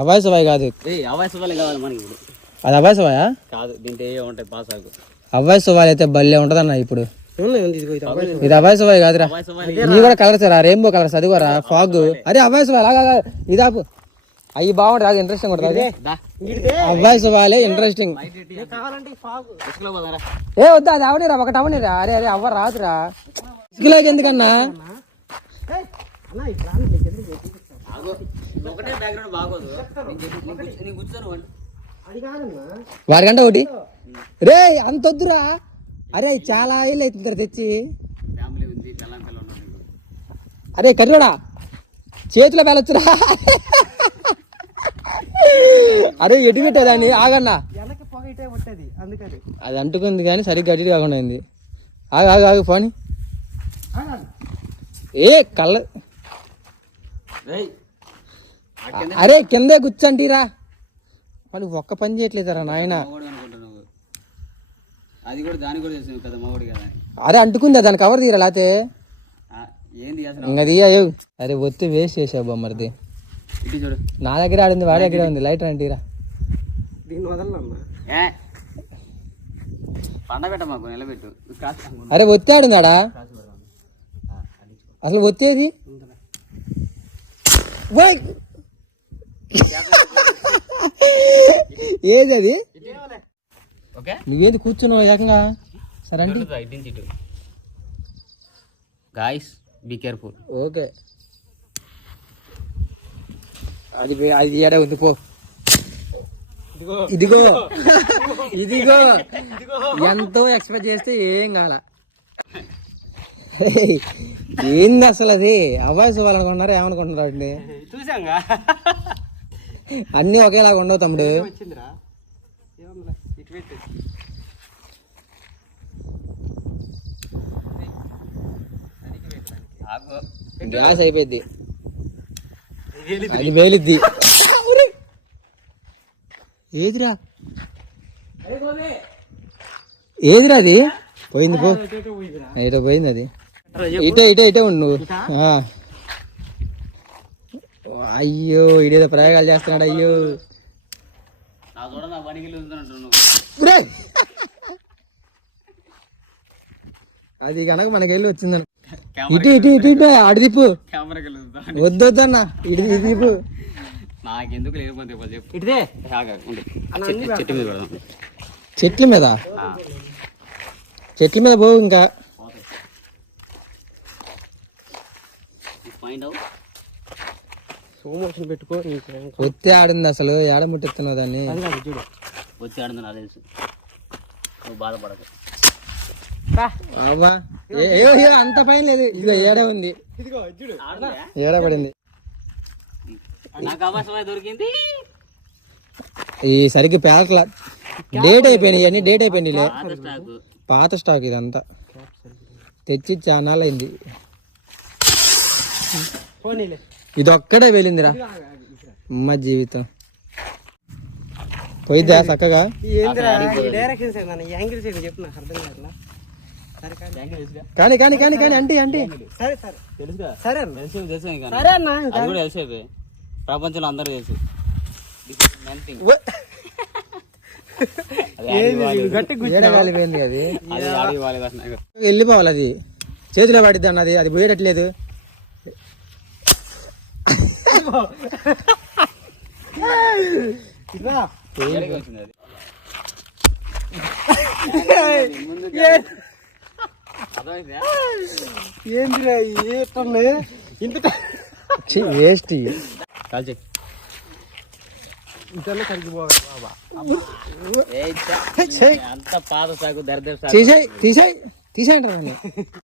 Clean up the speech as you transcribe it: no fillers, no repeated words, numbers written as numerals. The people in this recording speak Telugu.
అబ్బాయి సవాయి కాదు, అబ్బాయి సవాలే కావాలి మనకి ఇప్పుడు. అది అబ్బాయి సవాయా కాదు, దీంట్లో ఏ ఉంటాయి పాసాకు. అబ్బాయి సవాయి అయితే భలే ఉంటదన్న. ఇప్పుడు ఇది అబ్బాయి సవాయి కాదురా, ఇది కూడా కలర్స్ రా, రెయిన్బో కలర్స్. అది కూడా ఫాగ్. అరే అబ్బాయి సవాయి అలాగా ఇది ఆపు. అవి బాగుంటుంది, అది ఇంట్రెస్టింగ్ ఉంటుంది. అబ్బాయి సవాలే ఇంట్రెస్టింగ్. ఏ వద్దా, అది అవనిరా, ఒకటి అవనిరా. అరే అరే అవ్వ రాదురా, ఇసుకలోకి ఎందుకన్నా. వాడికంటే ఒకటి రే అంత వద్దురా. అరే చాలా ఏళ్ళు అవుతుంది కదా తెచ్చి. అరే కర్రోడా చేతిలో వెళ్ళొచ్చురా. అరే ఎటు పెట్టేదాన్ని ఆగన్నా, అది అంటుకుంది కానీ సరిగ్గా అటు కాకుండా అయింది. ఆగు ఆగు ఆగు పోనీ. ఏ కళ్ళ అరే కిందే కూర్చోండిరా. వాళ్ళు ఒక్క పని చేయట్లేదురా నాయన. అది కూడా దాని కూడా తెలుసు కదా మగోడు కదా. అరే అంటుకుందా, దాన్ని కవర్ తీరా లేతే ఏంది ఇంకా తీయవు. అరే ఒత్తి వేస్ట్ చేసావు బొమ్మరిది. చూడు నా దగ్గర ఆడింది, వాడి దగ్గర ఉంది. లైటర్ అంటీరా, దీన్ని వదలమ్మా. పండబెట్ట మాకు నిలబెట్టు. అరే ఒత్తి ఆడిందాడా అసలు ఒత్తేది. ఏది అది నువ్వేది కూర్చున్నావు ఏకంగా. సరే అంటే గాయ్స్ బీ కేర్ఫుల్. ఓకే అది అది ఏడా ఉంది పో. ఇదిగో ఇదిగో ఎంతో ఎక్స్పెక్ట్ చేస్తే ఏం కావాల. ఏంది అసలు అది అబ్బాయి చూడాలనుకుంటున్నారా ఏమనుకుంటున్నారు అండి. చూసాంగా అన్నీ ఒకేలాగా ఉండవు తమ్ముడు. గ్యాస్ అయిపోయింది, అది వేలిద్ది. ఏదిరా ఏదిరా అది పోయింది పో. ఇటో పోయింది అది. ఇటే ఇటే ఇటే ఉండు నువ్వు. అయ్యో ఇడేదో ప్రయోగాలు చేస్తున్నాడు. అయ్యో అది కనుక మనకెళ్ళి వచ్చిందన్న. ఇటు ఇటు ఇటు ఇటు అడి తిప్పు. వద్దు వద్దన్న ఇటు ఇటు తిప్పు. నాకెందుకు లేకపోతే ఇటుదే చెట్టు మీద పెడదాం. చెట్ల మీద చెట్ల మీద పోవు. ఇంకా పెట్టుకో. ఒత్తి ఆడింది అసలు ఏడ ముట్టెత్తున్నావు దాన్ని. వచ్చి ఆడింది నాకు తెలుసు, నువ్వు బాధపడకు. అంత పైన లేదు, ఇదిగో ఏడా ఉంది, ఏడా పడింది. నాకు అవసరమై దొరికింది. ఈ సరిగ్గా ప్యాక్లా డేట్ అయిపోయినాయి అన్ని. డేట్ అయిపోయింది, పాత స్టాక్ ఇదంతా. తెచ్చి చాలా అయింది. ఇది ఒక్కడే వెళ్ళిందిరా అమ్మ జీవితం. పోయిద్దా చక్కగా. కానీ కానీ కానీ కానీ అంటే అంటే ప్రపంచంలో అందరూ తెలుసు. వెళ్ళిపోవాలి, అది చేతిలో పడిద్ది అన్నది. అది పోయేటట్లేదు. ఏంద్రా ఇంత వేస్ట్ కాల్చి అంత పాత సాగు దరిద్ర తీసేయండి.